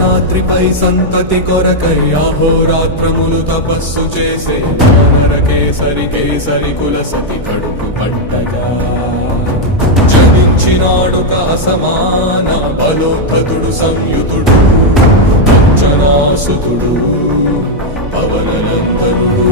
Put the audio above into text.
అంజనాద్రిపై సంతతి కొరకై అహోరాత్రములు తపస్సు చేసే వానర కేసరి కేసరి కుల సతి కడుపు పట్టగా జనించినాడు సమాన బలోద్ధతుడు సంయుతుడు అంజనాసుతుడు పవననందనుడు